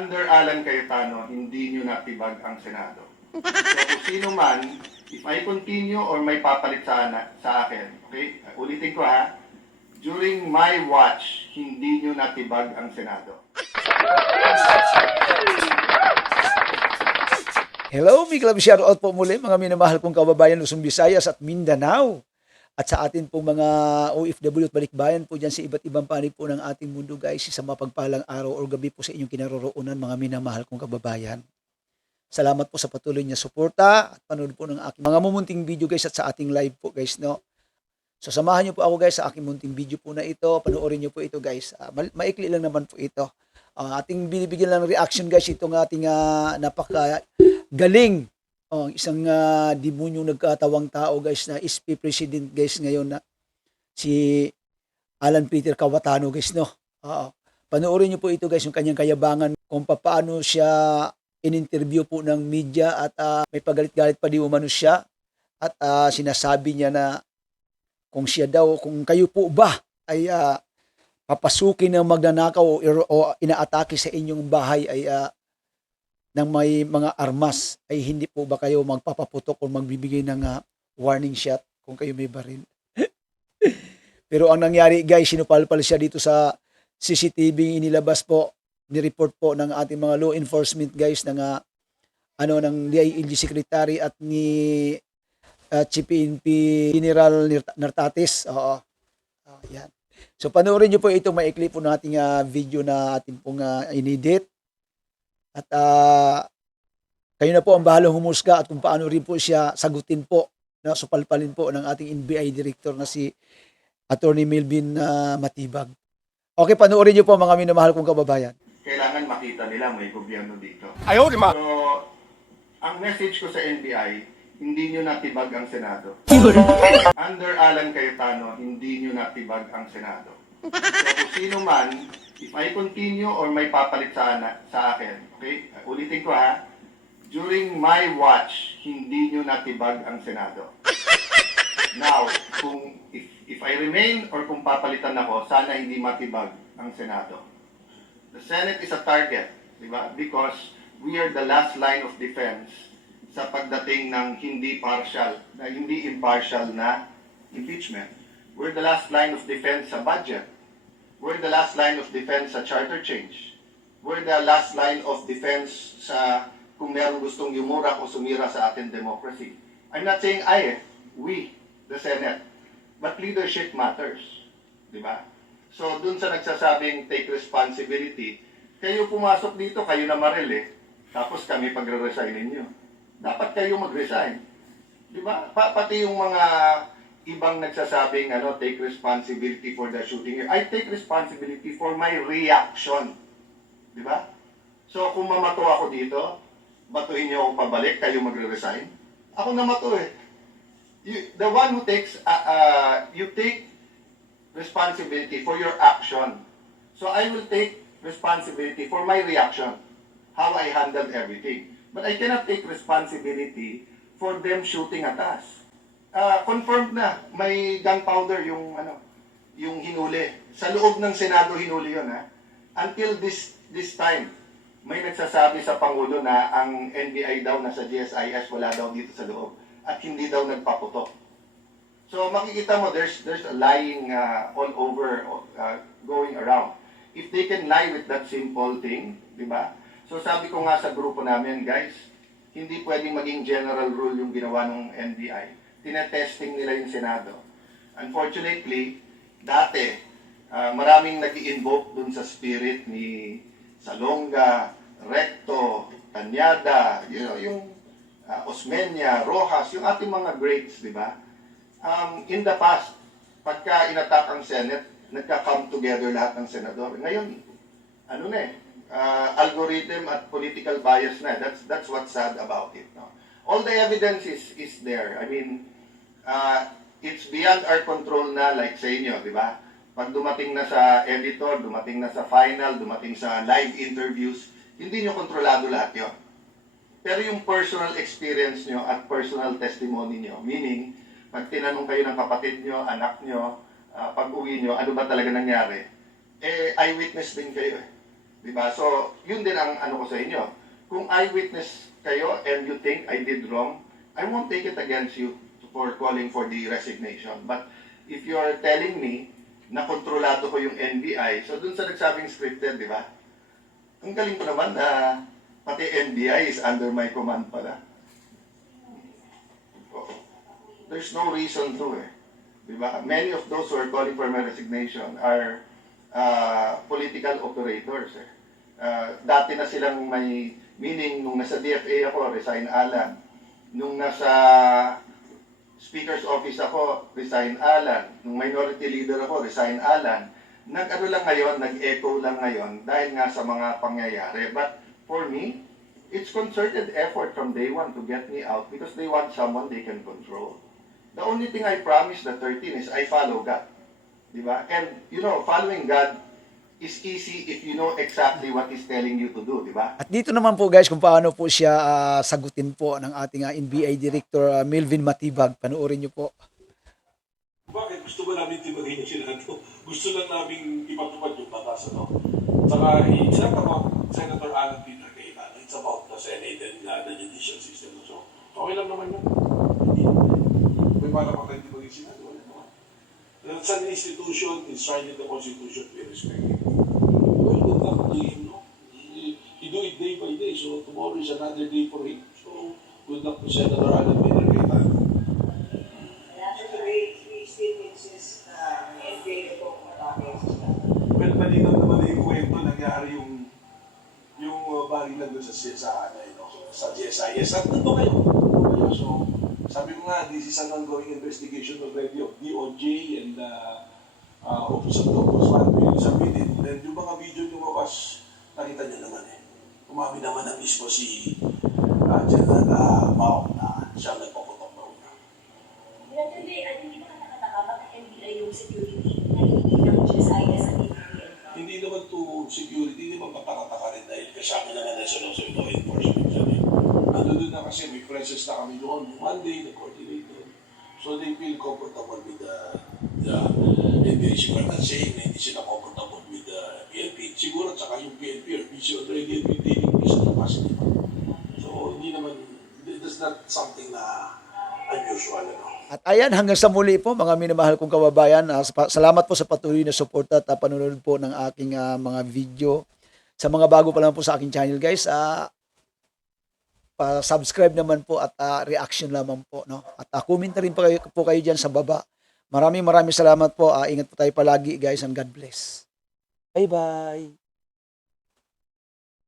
under Alan Cayetano, hindi nyo natibag ang Senado. So kung sino man, if I continue or may papalit sa akin, okay? Ulitin ko ha, during my watch, hindi nyo natibag ang Senado. Hello, big love shout out po muli mga minamahal kong kababayan Luzon, Visayas at Mindanao. At sa atin pong mga OFW at balikbayan po dyan sa iba't ibang panig po ng ating mundo guys, sa mapagpalang araw o gabi po sa inyong kinaroroonan mga minamahal kong kababayan. Salamat po sa patuloy niya suporta at panood po ng aking mga mumunting video guys at sa ating live po guys, no. So samahan niyo po ako guys sa aking munting video po na ito, panoorin niyo po ito guys. Maikli lang naman po ito. Ating binibigyan lang ng reaction guys itong ating napaka galing isang demonyong nagkatawang tao guys na SP President guys ngayon na si Alan Peter Cayetano guys, no. Panoorin niyo po ito guys yung kanyang kayabangan kung paano siya in-interview po ng media at may pagalit-galit pa di umano siya at sinasabi niya na kung siya daw, kung kayo po ba ay papasukin ng magnanakaw o inaatake sa inyong bahay ay ng may mga armas, ay hindi po ba kayo magpapaputok o magbibigay ng warning shot kung kayo may baril? Pero ang nangyari guys, sinupalpal siya dito sa CCTV, inilabas po, ni-report po ng ating mga law enforcement guys ng ng DILG Secretary at ni Chief PNP General Nartates. Yan. So panoorin niyo po ito, maikli po nating video na ating pong inedit. At kayo na po ang bahalang humusga at kung paano rin po siya sagutin po, na supalpalin po ng ating NBI Director na si Attorney Melvin Matibag. Okay, panoorin niyo po mga minamahal kong kababayan. Kailangan makita nila may gobyerno dito. Ayaw, di ma. So, ang message ko sa NBI, hindi nyo natibag ang Senado. Under Alan Cayetano, hindi nyo natibag ang Senado. So kung sino man, if I continue or may papalit sa akin, okay? Ulitin ko ha, during my watch, hindi nyo natibag ang Senado. Now, kung if I remain or kung papalitan ako, sana hindi matibag ang Senado. The Senate is a target, di ba? Because we are the last line of defense sa pagdating ng hindi impartial na impeachment. We're the last line of defense sa budget. We're the last line of defense sa charter change. We're the last line of defense sa kung meron gustong yumura o sumira sa ating democracy. I'm not saying we, the Senate, but leadership matters. Di ba? So, dun sa nagsasabing take responsibility, kayo pumasok dito, kayo na maril tapos kami pagre-resign ninyo. Dapat kayo mag-resign. Di ba? Pati yung mga ibang nagsasabing take responsibility for the shooting here. I take responsibility for my reaction. Di ba? So, kung mamato ako dito, batuhin niyo ako pabalik, kayo magre-resign. Ako namato The one who takes, you take responsibility for your action. So I will take responsibility for my reaction, how I handled everything. But I cannot take responsibility for them shooting at us. Confirmed na, may gunpowder yung hinuli. Sa loob ng Senado hinuli yun Until this time, may nagsasabi sa Pangulo na ang NBI daw nasa GSIS, wala daw dito sa loob. At hindi daw nagpaputok. So makikita mo, there's a lying all over, going around. If they can lie with that simple thing, di ba? So sabi ko nga sa grupo namin, guys, hindi pwedeng maging general rule yung ginawa ng NBI. Tinetesting nila yung Senado. Unfortunately, dati, maraming nag-i-invoke dun sa spirit ni Salonga, Recto, Tanyada, yung Osmeña, Rojas, yung ating mga greats, di ba? In the past, pagka inattack ang Senate, nagka-come together lahat ng senador. Ngayon, algorithm at political bias na. That's what's sad about it. No? All the evidence is there. I mean, it's beyond our control na, like sa inyo, di ba? Pag dumating na sa editor, dumating na sa final, dumating sa live interviews, hindi nyo kontrolado lahat yun. Pero yung personal experience nyo at personal testimony nyo, meaning, pag tinanong kayo ng kapatid nyo, anak nyo, pag uwi nyo, ano ba talaga nangyari? Eyewitness din kayo Diba? So, yun din ang ano ko sa inyo. Kung eyewitness kayo and you think I did wrong, I won't take it against you for calling for the resignation. But if you are telling me na kontrolado ko yung NBI, so dun sa nagsabing scripted, di ba? Ang galing ko naman na pati NBI is under my command pala. There's no reason to eh. Diba? Many of those who are calling for my resignation are political operators. Eh. Dati na silang may meaning nung nasa DFA ako, resign Alan. Nung nasa Speaker's Office ako, resign Alan. Nung minority leader ako, resign Alan. Nag-ano lang ngayon, nag-echo lang ngayon dahil nga sa mga pangyayari. But for me, it's concerted effort from day one to get me out because they want someone they can control. The only thing I promise the 13 is I follow God. Diba? And, you know, following God is easy if you know exactly what He's telling you to do, diba? At dito naman po guys kung paano po siya sagutin po ng ating NBI Director Melvin Matibag. Panoorin niyo po. Bakit gusto ba namin tibagin yung Senado? Gusto lang namin ipatupad yung batas, ano? Saka, it's not about Senator Alan Peter Cayetano. It's about the Senate and the judicial system. So, okay lang naman yun. Hindi. May para pa kayo tibagin yung Senado. Wala naman. It's an institution, it's signed in the Constitution, we respect it. Well, good luck to him, no? He do it day by day, so tomorrow is another day for him. So, good luck to Senator Alan Peter Cayetano. Well, malinaw naman yung kwento, nangyari yung barilan doon sa GSIS. At nandun kayo. So, sabi ko nga, this is an ongoing investigation already of DOJ and Office of the Ombudsman will submit it. And yung mga video nyo mabas, nakita nyo naman eh. Umami naman na mismo si General Mao na siya nagpaputok na una. Hindi ba nakataka ba ng NBI yung security na hindi ng GSIS at ABN? Hindi naman to security, hindi naman matakataka rin dahil kasama naman na sila sa ito enforcement dyan eh. Doon na kasi may presence na kami doon Monday, the coordinator. So they feel comfortable with the NBI. Siguro na saying na hindi sila comfortable with the PNP. Siguro at saka yung PNP are busy already maintaining this capacity. So hindi naman, that's not something na unusual. Ano? At ayan, hanggang sa muli po mga minamahal kong kababayan. Salamat po sa patuloy na suporta at panonood po ng aking mga video. Sa mga bago pa lang po sa aking channel guys, pa-subscribe naman po at reaction lamang po. No? At comment na rin po kayo dyan sa baba. Maraming salamat po. Ingat po tayo palagi guys and God bless. Bye-bye.